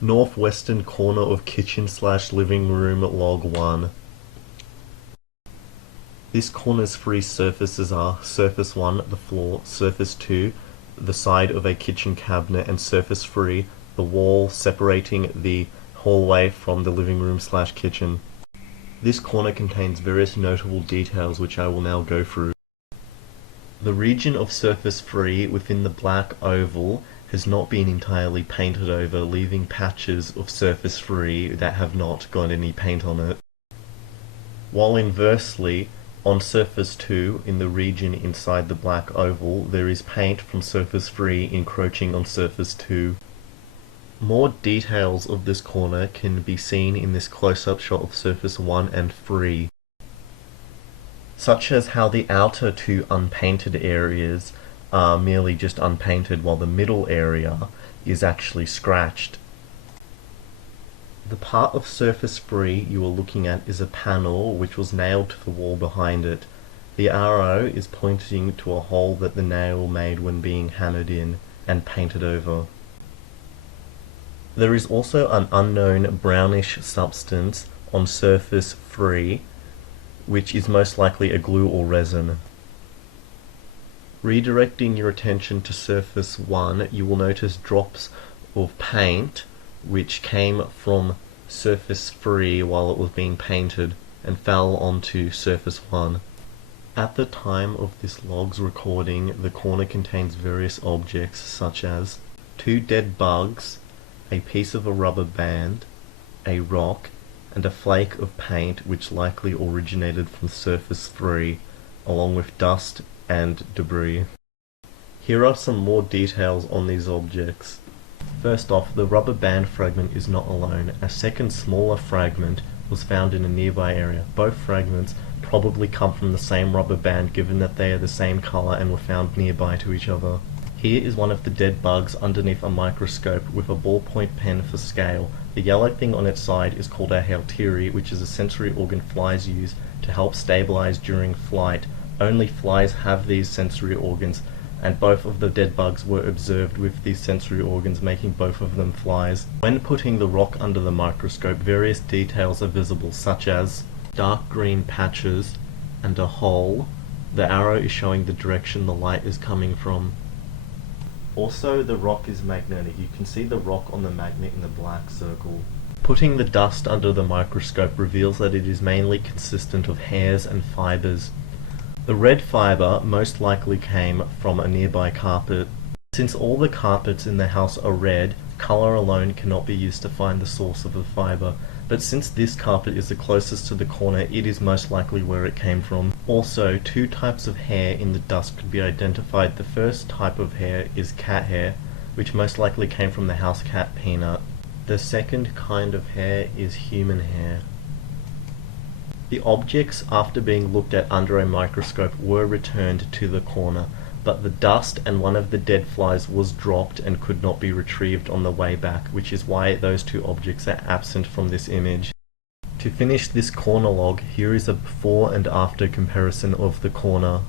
Northwestern corner of kitchen/living room log 1. This corner's free surfaces are surface 1, the floor, surface 2, the side of a kitchen cabinet, and surface 3, the wall separating the hallway from the living room/kitchen. This corner contains various notable details which I will now go through. The region of surface 3 within the black oval has not been entirely painted over, leaving patches of surface 3 that have not got any paint on it. While inversely, on surface 2, in the region inside the black oval, there is paint from surface 3 encroaching on surface 2. More details of this corner can be seen in this close-up shot of surface 1 and 3, such as how the outer two unpainted areas are merely just unpainted while the middle area is actually scratched. The part of surface 3 you are looking at is a panel which was nailed to the wall behind it. The arrow is pointing to a hole that the nail made when being hammered in and painted over. There is also an unknown brownish substance on surface 3, which is most likely a glue or resin. Redirecting your attention to surface 1, you will notice drops of paint which came from surface 3 while it was being painted and fell onto surface 1. At the time of this log's recording, the corner contains various objects such as 2 dead bugs, a piece of a rubber band, a rock, and a flake of paint which likely originated from surface 3, along with dust and debris. Here are some more details on these objects. First off, the rubber band fragment is not alone. A second smaller fragment was found in a nearby area. Both fragments probably come from the same rubber band given that they are the same color and were found nearby to each other. Here is one of the dead bugs underneath a microscope with a ballpoint pen for scale. The yellow thing on its side is called a haltere, which is a sensory organ flies use to help stabilize during flight. Only flies have these sensory organs, and both of the dead bugs were observed with these sensory organs, making both of them flies. When putting the rock under the microscope, various details are visible, such as dark green patches and a hole. The arrow is showing the direction the light is coming from. Also, the rock is magnetic. You can see the rock on the magnet in the black circle. Putting the dust under the microscope reveals that it is mainly consistent of hairs and fibers. The red fiber most likely came from a nearby carpet. Since all the carpets in the house are red, color alone cannot be used to find the source of the fiber, but since this carpet is the closest to the corner, it is most likely where it came from. Also, 2 types of hair in the dust could be identified. The first type of hair is cat hair, which most likely came from the house cat Peanut. The second kind of hair is human hair. The objects, after being looked at under a microscope, were returned to the corner, but the dust and one of the dead flies was dropped and could not be retrieved on the way back, which is why those 2 objects are absent from this image. To finish this corner log, here is a before and after comparison of the corner.